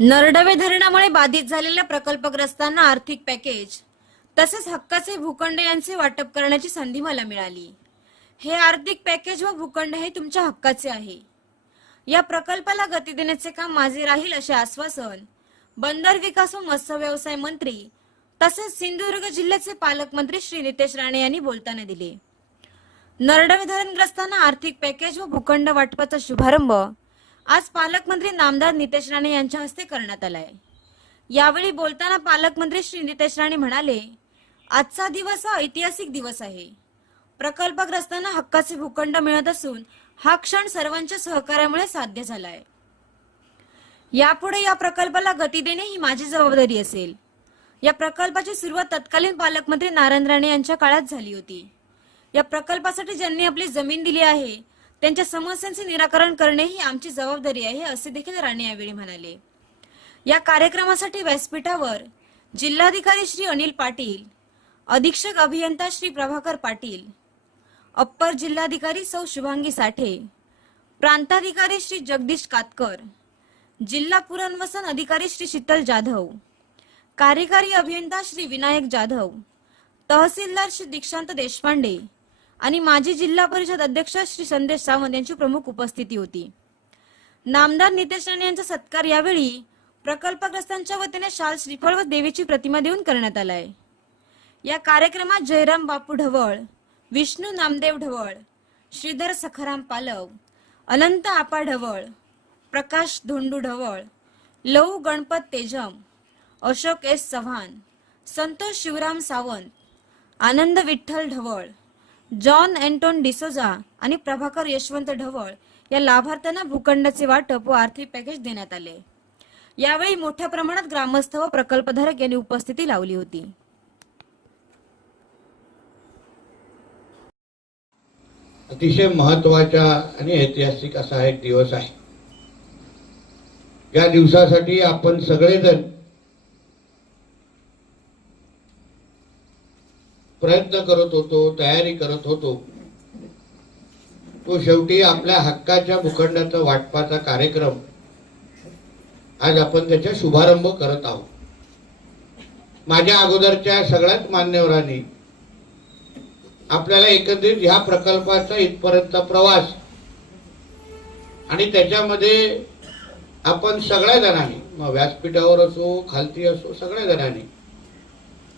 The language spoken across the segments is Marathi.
नरडवे धरणामुळे बाधित झालेल्या प्रकल्पग्रस्तांना आर्थिक पॅकेज तसेच हक्काचे भूखंड यांचे वाटप करण्याची संधी मला मिळाली. हे आर्थिक पॅकेज व भूखंड हे तुमच्या हक्काचे आहे. या प्रकल्पाला गती देण्याचे काम माझे राहील असे आश्वासन बंदर विकास व मत्स्य व्यवसाय मंत्री तसेच सिंधुदुर्ग जिल्ह्याचे पालकमंत्री श्री नितेश राणे यांनी बोलताना दिले. नरडवे धरणग्रस्तांना आर्थिक पॅकेज व भूखंड वाटपाचा शुभारंभ आज पालकमंत्री नामदार नितेश राणे यांच्या हस्ते करण्यात आलाय. यावेळी बोलताना पालकमंत्री श्री नितेश राणे म्हणाले आजचा दिवस हा ऐतिहासिक दिवस आहे. प्रकल्पग्रस्तांना हक्काचे भूखंड मिळत असून हा क्षण सर्वांच्या सहकार्यामुळे साध्य झालाय. यापुढे या प्रकल्पाला गती देणे ही माझी जबाबदारी असेल. या प्रकल्पाची सुरुवात तत्कालीन पालकमंत्री नारायण राणे यांच्या काळात झाली होती. या प्रकल्पासाठी ज्यांनी आपली जमीन दिली आहे त्यांच्या समस्यांचे निराकरण करणे ही आमची जबाबदारी आहे असे देखील राणे यावेळी म्हणाले. या कार्यक्रमासाठी व्यासपीठावर जिल्हाधिकारी श्री अनिल पाटील अधीक्षक अभियंता श्री प्रभाकर पाटील अप्पर जिल्हाधिकारी सौ शुभांगी साठे प्रांताधिकारी श्री जगदीश कातकर जिल्हा पुनर्वसन अधिकारी श्री शीतल जाधव कार्यकारी अभियंता श्री विनायक जाधव तहसीलदार श्री दीक्षांत देशपांडे आणि माजी जिल्हा परिषद अध्यक्ष श्री संदेश सावंत यांची प्रमुख उपस्थिती होती. नामदार नितेश राणे यांचा सत्कार यावेळी प्रकल्पग्रस्तांच्या वतीने शाल श्रीफळ व देवीची प्रतिमा देऊन करण्यात आलाय. या कार्यक्रमात जयराम बापू ढवळ विष्णू नामदेव ढवळ श्रीधर सखाराम पालव अनंत आपा ढवळ Prakash Dhondu Dhawal Lau Ganpat Tejam Ashok S Chavan Santosh Shivram Sawant Anand Vitthal Dhawal John Anton D'Souza आणि प्रभाकर यशवंत ढवळ या लाभार्थ्यांना भूखंडाचे वाटप व आर्थिक पॅकेज देण्यात आले. यावेळी मोठ्या प्रमाणात ग्रामस्थ व प्रकल्पधारक यांनी उपस्थिती लावली होती. अतिशय महत्त्वाचा आणि ऐतिहासिक असा एक दिवस आहे. या दिवसासाठी आपण सगळेजण प्रयत्न करत होतो तयारी करत होतो. तो शेवटी आपल्या हक्काच्या भूखंडाचा वाटपाचा कार्यक्रम आज आपण त्याचा शुभारंभ करत आहोत. माझ्या अगोदरच्या सगळ्याच मान्यवरांनी आपल्याला एकंदरीत ह्या प्रकल्पाचा इथपर्यंत प्रवास आणि त्याच्यामध्ये आपण सगळ्या जणांनी मग व्यासपीठावर असो खालती असो सगळ्या जणांनी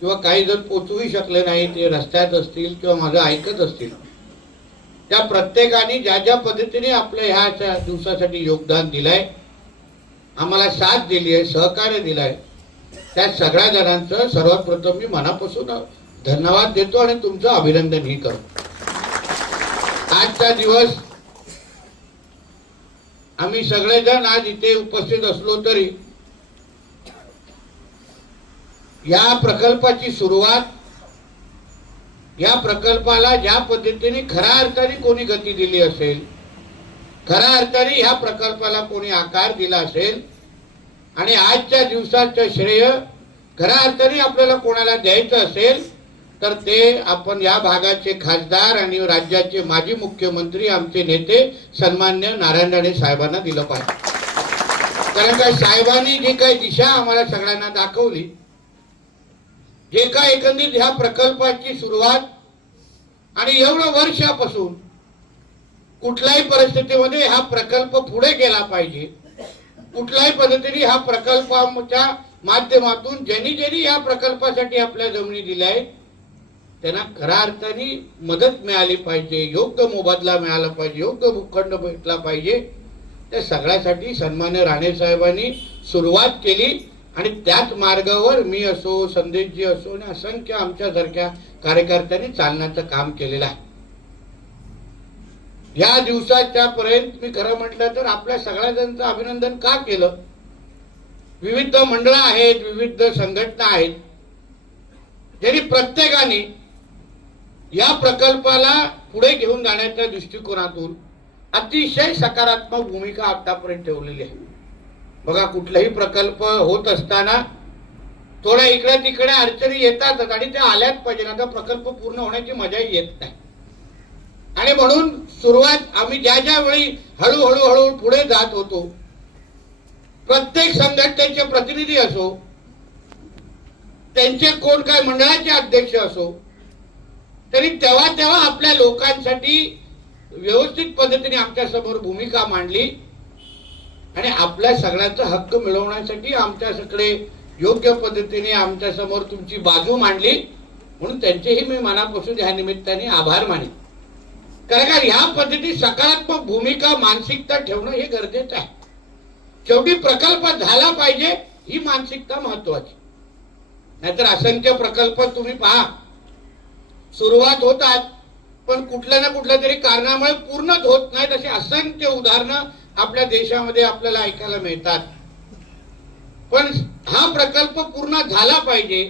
किंवा काही जण पोचूही शकले नाही ते रस्त्यात असतील किंवा माझं ऐकत असतील त्या प्रत्येकाने ज्या ज्या पद्धतीने आपल्या ह्या दिवसासाठी योगदान दिलंय आम्हाला साथ दिली आहे सहकार्य दिलाय त्या सगळ्या जणांचं सर्वात प्रथम मी मनापासून धन्यवाद देतो आणि तुमचं अभिनंदनही करतो. आजचा दिवस आम्ही सगळेजण आज इथे उपस्थित असलो तरी या प्रकल्पाची सुरुवात या प्रकल्पाला ज्या पद्धतीने खऱ्या अर्थाने कोणी गती दिली असेल खऱ्या अर्थाने ह्या प्रकल्पाला कोणी आकार दिला असेल आणि आजच्या दिवसाचं श्रेय खऱ्या अर्थाने आपल्याला कोणाला द्यायचं असेल तर ते आपण या भागाचे खासदार आणि राज्याचे माजी मुख्यमंत्री आमचे नेते सन्मान्य नारायण राणे साहेबांना दिलं पाहिजे. कारण काय साहेबांनी जी काही दिशा आम्हाला सगळ्यांना दाखवली जे काय एकंदरीत ह्या प्रकल्पाची सुरुवात आणि एवढं वर्षापासून कुठल्याही परिस्थितीमध्ये हा प्रकल्प पुढे गेला पाहिजे. कुठल्याही पद्धतीने ह्या प्रकल्पाच्या माध्यमातून ज्यांनी ज्यांनी या प्रकल्पासाठी आपल्या जमिनी दिल्या आहेत त्यांना खऱ्या अर्थाने मदत मिळाली पाहिजे योग्य मोबदला मिळाला पाहिजे योग्य भूखंड भेटला पाहिजे. त्या सगळ्यासाठी सन्मान्य राणे साहेबांनी सुरुवात केली. आणि त्याच मार्गावर मी असो संदेशजी असो आणि असंख्य आमच्यासारख्या कार्यकर्त्यांनी चालण्याचं काम केलेलं आहे. या दिवसाच्या पर्यंत मी खरं म्हटलं तर आपल्या सगळ्या जणांचं अभिनंदन का केलं? विविध मंडळं आहेत विविध संघटना आहेत. ज्यांनी प्रत्येकाने या प्रकल्पाला पुढे घेऊन जाण्याच्या दृष्टिकोनातून अतिशय सकारात्मक भूमिका आतापर्यंत ठेवलेली आहे. बघा कुठलाही प्रकल्प होत असताना थोड्या इकडे तिकडे अडचणी येतातच आणि त्या आल्याच पाहिजे आता प्रकल्प पूर्ण होण्याची मजाही येत नाही. आणि म्हणून सुरुवात आम्ही ज्या ज्या वेळी हळूहळू हळू पुढे जात होतो प्रत्येक संघटनेचे प्रतिनिधी असो त्यांचे कोण काय मंडळाचे अध्यक्ष असो तरी तेव्हा तेव्हा आपल्या लोकांसाठी व्यवस्थित पद्धतीने आमच्यासमोर भूमिका मांडली. आणि आपल्या सगळ्यांचा हक्क मिळवण्यासाठी आमच्याकडे योग्य पद्धतीने आमच्यासमोर तुमची बाजू मांडली. म्हणून त्यांचेही मी मनापासून ह्या निमित्ताने आभार मानेन. कारण का ह्या पद्धती सकारात्मक भूमिका मानसिकता ठेवणं हे गरजेचं आहे. शेवटी प्रकल्प झाला पाहिजे ही मानसिकता महत्वाची. नाहीतर असंख्य प्रकल्प तुम्ही पहा. सुरुवात होतात पण कुठल्या ना कुठल्या तरी कारणामुळे पूर्णच होत नाहीत अशी असंख्य उदाहरणं आपल्या देशामध्ये आपल्याला ऐकायला मिळतात. पण हा प्रकल्प पूर्ण झाला पाहिजे.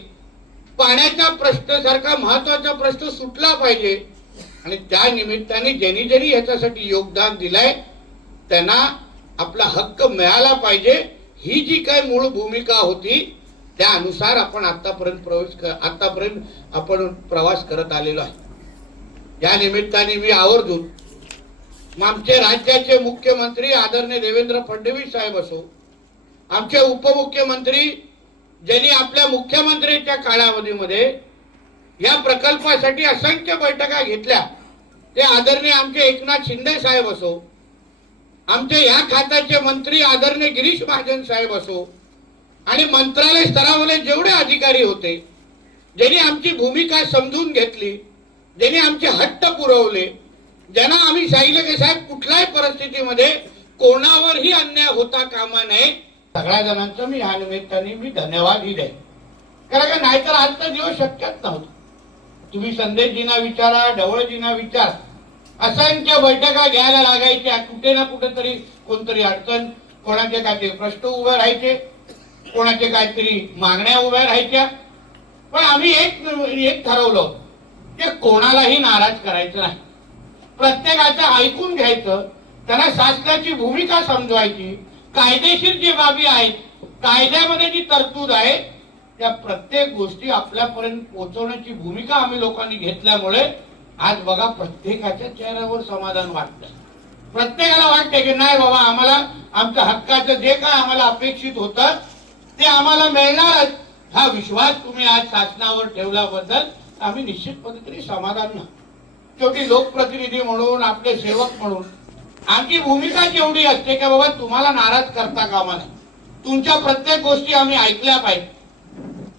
पाण्याचा प्रश्न सारखा महत्त्वाचा प्रश्न सुटला पाहिजे. आणि त्या निमित्ताने ज्यांनी ज्यांनी याच्यासाठी योगदान दिलंय त्यांना आपला हक्क मिळाला पाहिजे. ही जी काय मूळ भूमिका होती त्या अनुसार आपण आतापर्यंत प्रवेश आतापर्यंत आपण प्रवास करत आलेलो आहे. या निमित्ताने मी आवर्जून आमचे राज्याचे मुख्यमंत्री आदरणीय देवेंद्र फडणवीस साहेब असो आमचे उपमुख्यमंत्री ज्यांनी आपल्या मुख्यमंत्र्यांच्या कालावधीमध्ये या प्रकल्पासाठी असंख्य बैठका घेतल्या ते आदरणीय आमचे एकनाथ शिंदे साहेब असो आमचे या खात्याचे मंत्री आदरणीय गिरीश महाजन साहेब असो आणि मंत्रालय स्तरावरले जेवढे अधिकारी होते ज्यांनी आमची भूमिका समजून घेतली ज्यांनी आमचे हट्ट पुरवले ज्यांना आम्ही सांगितलं की साहेब कुठल्याही परिस्थितीमध्ये कोणावरही अन्याय होता कामा नये. सगळ्या जणांचं मी ह्या निमित्ताने मी धन्यवादही द्याय कारण का नाहीतर आजचा दिवस शक्यच नव्हता. तुम्ही संदेशजीना विचारा ढवळजीना विचार. असंख्य बैठका घ्यायला लागायच्या. कुठे ना कुठेतरी कोणतरी अडचण कोणाचे काहीतरी प्रश्न उभे राहायचे कोणाचे काहीतरी मागण्या उभ्या राहायच्या. पण आम्ही एक एक ठरवलं की कोणालाही नाराज करायचं नाही. प्रत्येकाचं ऐकून घ्यायचं त्यांना शासनाची भूमिका समजवायची. कायदेशीर जी बाबी आहेत कायद्यामध्ये जी तरतूद आहे त्या प्रत्येक गोष्टी आपल्यापर्यंत पोहोचवण्याची भूमिका आम्ही लोकांनी घेतल्यामुळे आज बघा प्रत्येकाच्या चेहऱ्यावर समाधान वाटतं. प्रत्येकाला वाटते की नाही बाबा आम्हाला आमच्या हक्काचं जे काय आम्हाला अपेक्षित होतं ते आम्हाला मिळणारच. हा विश्वास तुम्ही आज शासनावर ठेवल्याबद्दल आम्ही निश्चित पद्धतीने समाधान शेवटी लोकप्रतिनिधी म्हणून आपले सेवक म्हणून. आमची भूमिका केवढी असते की बाबा तुम्हाला नाराज करता कामा नये. तुमच्या प्रत्येक गोष्टी आम्ही ऐकल्या पाहिजे.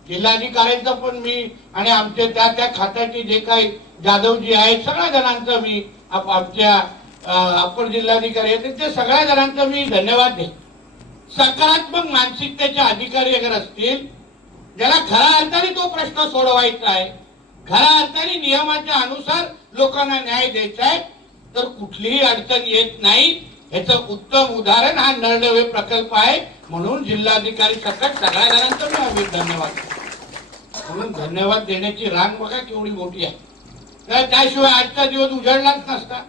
जिल्हाधिकाऱ्यांचं पण मी आणि आमचे त्या त्या खात्याचे जे काही जाधवजी आहेत सगळ्या जणांचं मी आप- आमच्या अं, अप्पर जिल्हाधिकारी आहेत ते सगळ्या जणांचं मी धन्यवाद दे सकारात्मक मानसिकतेचे अधिकारी अगर असतील ज्याला खऱ्या अर्थाने तो प्रश्न सोडवायचा आहे खऱ्या अर्थाने नियमाच्या अनुसार लोकांना न्याय द्यायचा आहे. तर कुठलीही अडचण येत नाही. याचं उत्तम उदाहरण हा नळनवे प्रकल्प आहे. म्हणून जिल्हाधिकारी सकट सगळ्या जणांचं मी आम्ही धन्यवाद. म्हणून धन्यवाद देण्याची रांग बघा केवढी मोठी आहे. तर त्याशिवाय आजचा दिवस उजळलाच नसता.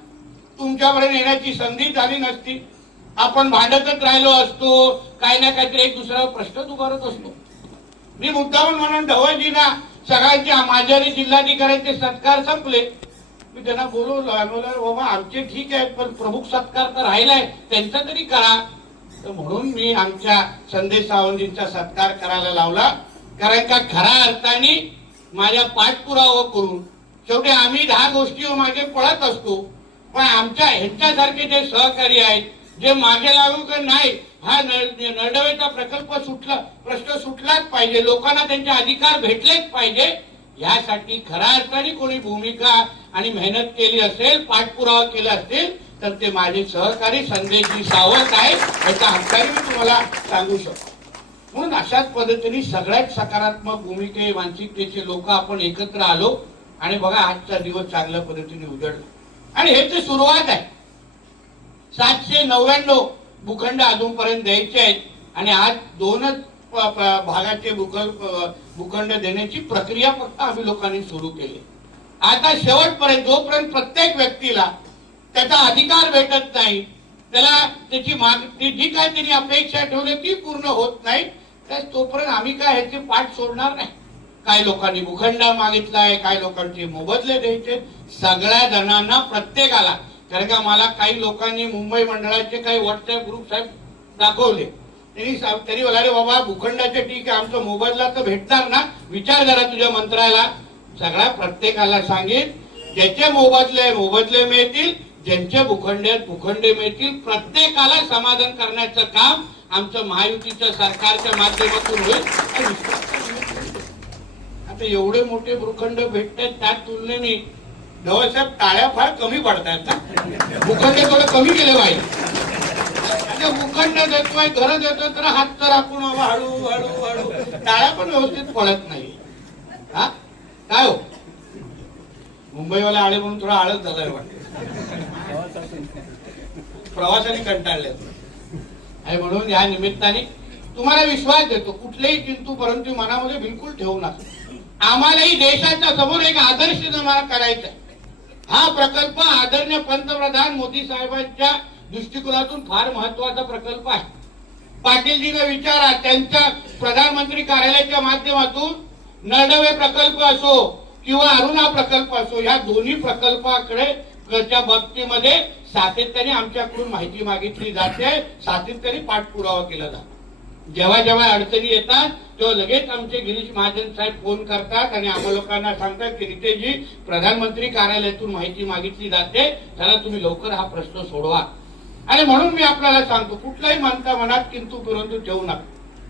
तुमच्याकडे येण्याची संधी झाली नसती. आपण भांडतच राहिलो असतो. काही ना काहीतरी एक दुसरा प्रश्न तू करत असतो. मी मुद्दामून म्हणून ढवळजींना सगळ्यांचे माझ्याने जिल्हाधिकाऱ्यांचे सत्कार संपले. मी त्यांना बोलवलं बाबा आमचे ठीक आहे पण प्रमुख सत्कार तर राहिलाय त्यांचा तरी करा. तर म्हणून मी आमच्या संदेश सावंतींचा सत्कार करायला लावला. कारण का खऱ्या अर्थाने माझ्या पाठपुरावा करून शेवटी आम्ही दहा गोष्टी मागे पळत असतो. पण आमच्या ह्यांच्यासारखे जे सहकारी आहेत जे मागे लागू का नाही हा नळ- नळदवेचा प्रकल्प सुटला प्रश्न सुटलाच पाहिजे. लोकांना त्यांचे अधिकार भेटलेच पाहिजे. यासाठी खऱ्या अर्थाने कोणी भूमिका आणि मेहनत केली असेल पाठपुरावा केला असेल तर ते माझे सहकारी संदेशजी सावंत आहेत. याचा हक्काने मी तुम्हाला सांगू शकतो. म्हणून अशाच पद्धतीने सगळ्यात सकारात्मक भूमिके मानसिकतेचे लोक आपण एकत्र आलो आणि बघा आजचा दिवस चांगल्या पद्धतीने उजळला. आणि हे तर सुरुवात आहे. सातशे नव्याण्णव भूखंड अजूनपर्यंत द्यायचे आहेत आणि आज दोनच भागाचे भूखल भूखंड देण्याची प्रक्रिया फक्त आम्ही लोकांनी सुरू केली. आता शेवटपर्यंत जोपर्यंत प्रत्येक व्यक्तीला त्याचा अधिकार भेटत नाही त्याला त्याची माग ती जी काय त्यांनी अपेक्षा ठेवली ती पूर्ण होत नाही तर तोपर्यंत आम्ही काय ह्याचे पाठ सोडणार नाही. काही लोकांनी भूखंड मागितलाय काही लोकांचे मोबदले द्यायचे सगळ्या जणांना प्रत्येकाला कारण का मला काही लोकांनी मुंबई मंडळाचे काही व्हॉट्सअप ग्रुप साहेब दाखवले. त्यांनी त्यांनी बोला अरे बाबा भूखंडाचे ठीक आहे आमचं मोबदला तर भेटणार ना? विचार करा तुझ्या मंत्र्याला. सगळ्या प्रत्येकाला सांगेन ज्याचे मोबदले मोबदले मिळतील ज्यांचे भूखंडे आहेत, भूखंडे मिळतील प्रत्येकाला समाधान करण्याचं काम आमचं महायुतीच्या सरकारच्या माध्यमातून होईल. आता एवढे मोठे भूखंड भेटतात त्या तुलनेने जवळच्या टाळ्या फार कमी पडतायत ना? भूखंड थोडं कमी केलं पाहिजे आता भूखंड देतोय घर देतोय तर हात तर आपण बाबा हळू हळू हळू. टाळ्या पण व्यवस्थित पडत नाही. हा? काय हो? मुंबईवाला आले म्हणून थोडा आळस झालाय वाटत. प्रवासाने कंटाळले आणि म्हणून या निमित्ताने तुम्हाला विश्वास देतो कुठलेही किंतू परंतु मनामध्ये बिलकुल ठेवू नका. आम्हालाही देशाच्या समोर एक आदर्श निर्माण करायचा आहे. हा प्रकल्प आदरणीय पंतप्रधान मोदी साहेबांच्या दृष्टिकोनातून फार महत्त्वाचा प्रकल्प आहे. पाटीलजीने विचारा त्यांच्या प्रधानमंत्री कार्यालयाच्या माध्यमातून नळडवे प्रकल्प असो किंवा अरुणा प्रकल्प असो या दोन्ही प्रकल्पाकडे च्या बाबतीमध्ये सातत्याने आमच्याकडून माहिती मागितली जाते. सातत्याने पाठपुरावा केला जातो. जेव्हा जेव्हा अडचणी येतात तो लगेच आमचे गिरीश महाजन साहेब फोन करतात आणि आम्हा लोकांना सांगतात की रितेशजी प्रधानमंत्री कार्यालयातून माहिती मागितली जाते. त्याला तुम्ही लवकर हा प्रश्न सोडवा. आणि म्हणून मी आपल्याला सांगतो कुठलाही मानता मनात किंतु परंतु ठेवू नका.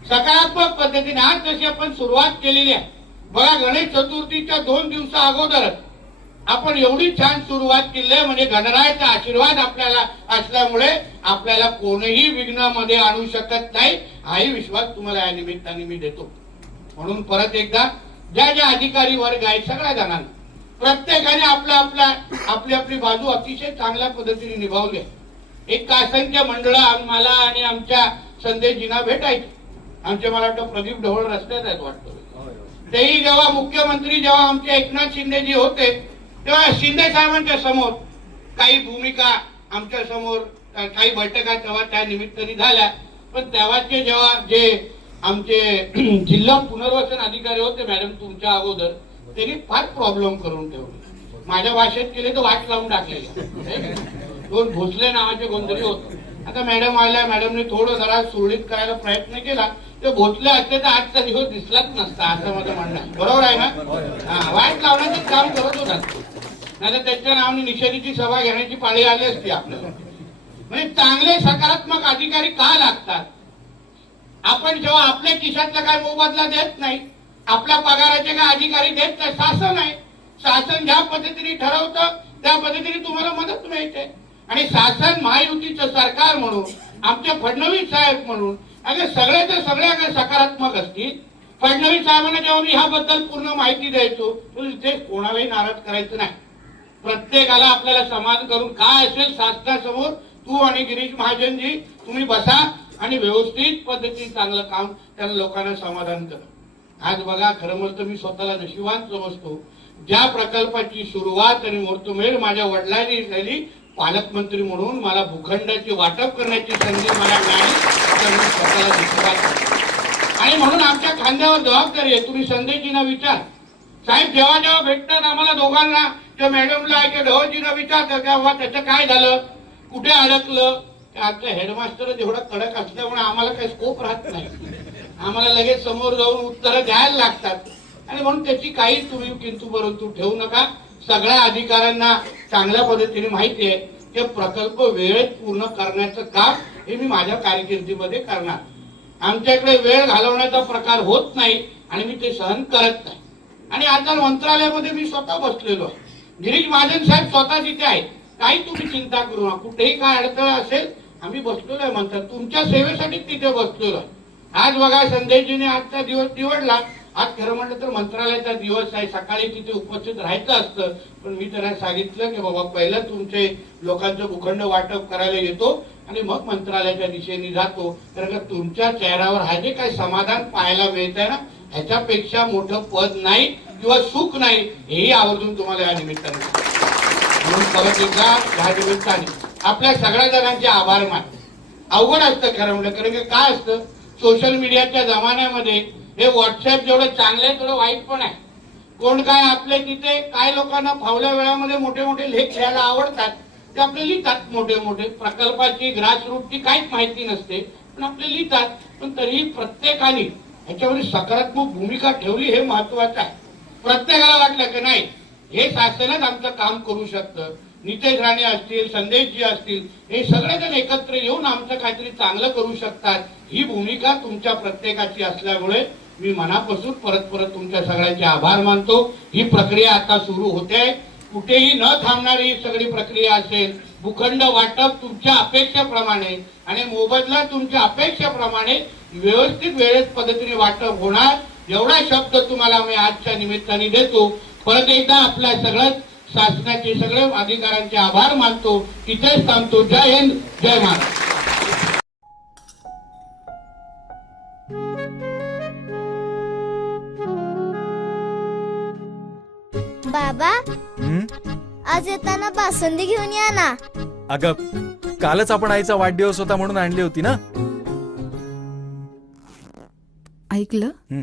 सकारात्मक पद्धतीने आज जशी आपण सुरुवात केलेली आहे बघा गणेश चतुर्थीच्या दोन दिवसा अगोदरच आपण एवढी छान सुरुवात केली आहे म्हणजे गणरायाचा आशीर्वाद आपल्याला असल्यामुळे आपल्याला कोणीही विघ्नामध्ये आणू शकत नाही. हाही विश्वास तुम्हाला या निमित्ताने मी देतो. म्हणून परत एकदा ज्या ज्या अधिकारी वर्ग आहेत सगळ्या जणांना प्रत्येकाने आपला आपला आपली आपली बाजू अतिशय चांगल्या पद्धतीने निभावली आहे. एक असंख्य मंडळ आम्हाला आणि आमच्या संदेशजींना भेटायचे. आमचे मला वाटतं प्रदीप ढवळ रस्त्यात आहेत वाटतं. तेही जेव्हा मुख्यमंत्री जेव्हा आमचे एकनाथ शिंदेजी होते तेव्हा शिंदे साहेबांच्या समोर काही भूमिका आमच्यासमोर काही बैठका तेव्हा त्या निमित्ताने झाल्या. पण तेव्हाचे जेव्हा जे आमचे जिल्हा पुनर्वसन अधिकारी होते मॅडम तुमच्या अगोदर त्यांनी फार प्रॉब्लेम करून ठेवले. माझ्या भाषेत केले तर वाट लावून टाकलेले. दोन भोसले नावाचे कोणतरी होते. आता मॅडम आल्या मॅडमने थोडं जरा सुरळीत करायला प्रयत्न केला. ते भोसले असते तर आजचा दिवस हो दिसलाच नसता असं माझं म्हणणं बरोबर आहे ना? वाट वाईट लावण्याचं काम करत होता. नाही त्याच्या नावाने निषेधीची सभा घेण्याची पाळी आली असती आपल्याला म्हणजे चांगले सकारात्मक अधिकारी का लागतात? आपण जेव्हा आपल्या खिशातला काय मोबदला देत नाही आपल्या पगाराचे काय अधिकारी देत नाही शासन आहे शासन ज्या पद्धतीने ठरवतं त्या पद्धतीने तुम्हाला मदत मिळते. आणि शासन महायुतीचं सरकार म्हणून आमचे फडणवीस साहेब म्हणून अगं सगळ्याच्या सगळ्या काय सकारात्मक असतील. फडणवीस साहेबांना जेव्हा मी ह्याबद्दल पूर्ण माहिती द्यायचो तर इथे कोणालाही नाराज करायचं नाही. प्रत्येकाला आपल्याला समान करून काय असेल शासनासमोर तू आणि गिरीश महाजनजी तुम्ही बसा आणि व्यवस्थित पद्धतीने चांगलं काम त्या लोकांना समाधान करा. आज बघा खरं म्हणतं मी स्वतःला नशिबान समजतो. ज्या प्रकल्पाची सुरुवात आणि मुहूर्तमेढ माझ्या वडिलांनी झाली पालकमंत्री म्हणून मला भूखंडाची वाटप करण्याची संधी मला मिळाली तर मी स्वतःला नशिबान आणि म्हणून आमच्या खांद्यावर जबाबदारी आहे. तुम्ही संदेशजीना विचार. साहेब जेव्हा जेव्हा भेटतात आम्हाला दोघांना त्या मॅडमला किंवा ढवळजीना विचारतात का बाबा त्याचं काय झालं? कुठे अडकलं? आमचा हेडमास्टर एवढा कडक असल्यामुळे आम्हाला काही स्कोप राहत नाही. आम्हाला लगेच समोर जाऊन उत्तरं द्यायला लागतात. आणि म्हणून त्याची काही तुम्ही किंतु परंतु ठेवू नका. सगळ्या अधिकाऱ्यांना चांगल्या पद्धतीने माहिती आहे. ते प्रकल्प वेळेत पूर्ण करण्याचं काम हे मी माझ्या कारकिर्दीमध्ये करणार. आमच्याकडे वेळ घालवण्याचा प्रकार होत नाही आणि मी ते सहन करत नाही. आणि आता मंत्रालयामध्ये मी स्वतः बसलेलो आहे. गिरीश महाजन साहेब स्वतः तिथे आहेत. काही तुम्ही चिंता करू नका. कुठेही काय अडथळा असेल आम्ही बसलेलो आहे म्हणतात. तुमच्या सेवेसाठी तिथे बसलेलो आहे. आज बघा संदेशजीने आजचा दिवस निवडला. आज खरं म्हटलं तर मंत्रालयाचा दिवस आहे. सकाळी तिथे उपस्थित राहायचं असतं. पण मी त्यांना सांगितलं की बाबा पहिलं तुमचे लोकांचं भूखंड वाटप करायला येतो आणि मग मंत्रालयाच्या दिशेने जातो. कारण का तुमच्या चेहऱ्यावर हा जे काही समाधान पाहायला मिळत आहे ना ह्याच्यापेक्षा मोठं पद नाही. किंवा सुख नाही हेही आवर्जून तुम्हाला या निमित्ताने म्हणून परत एकदा या निमित्ताने आपल्या सगळ्या जणांचे आभार मानते. अवघड असतं खरं म्हणलं कारण की काय असतं? सोशल मीडियाच्या जमान्यामध्ये हे व्हॉट्सअप जेवढं चांगलं आहे तेवढं वाईट पण आहे. कोण काय आपले तिथे काय लोकांना फावल्या वेळामध्ये मोठे मोठे लेख लिहायला आवडतात ते आपले लिहितात मोठे मोठे. प्रकल्पाची ग्रासरूटची काहीच माहिती नसते पण आपले लिहितात. पण तरीही प्रत्येकाने ह्याच्यावर सकारात्मक भूमिका ठेवली हे महत्वाचं आहे. प्रत्येकाला वाटलं की नाही हे शासनच आमचं काम करू शकतं. नितेश राणे असतील संदेशजी असतील हे सगळेजण एकत्र येऊन आमचं काहीतरी चांगलं करू शकतात. ही भूमिका तुमच्या प्रत्येकाची असल्यामुळे मी मनापासून परत परत तुमच्या सगळ्यांचे आभार मानतो. ही प्रक्रिया आता सुरू होते. कुठेही न थांबणारी ही सगळी प्रक्रिया असेल. भूखंड वाटप तुमच्या अपेक्षेप्रमाणे आणि मोबदला तुमच्या अपेक्षेप्रमाणे व्यवस्थित वेळेत पद्धतीने वाटप होणार. एवढा शब्द तुम्हाला मी आजच्या निमित्ताने देतो. परत एकदा आपल्या सगळ्याच शासनाचे सगळे अधिकाऱ्यांचे आभार मानतो. इथेच थांबतो. जय हिंद जय महाराष्ट्र बाबा हं? आज येताना बासुंदी घेऊन या ना. अगं कालच आपण आईचा वाढदिवस होता म्हणून आणली होती ना? ऐकलं? हं.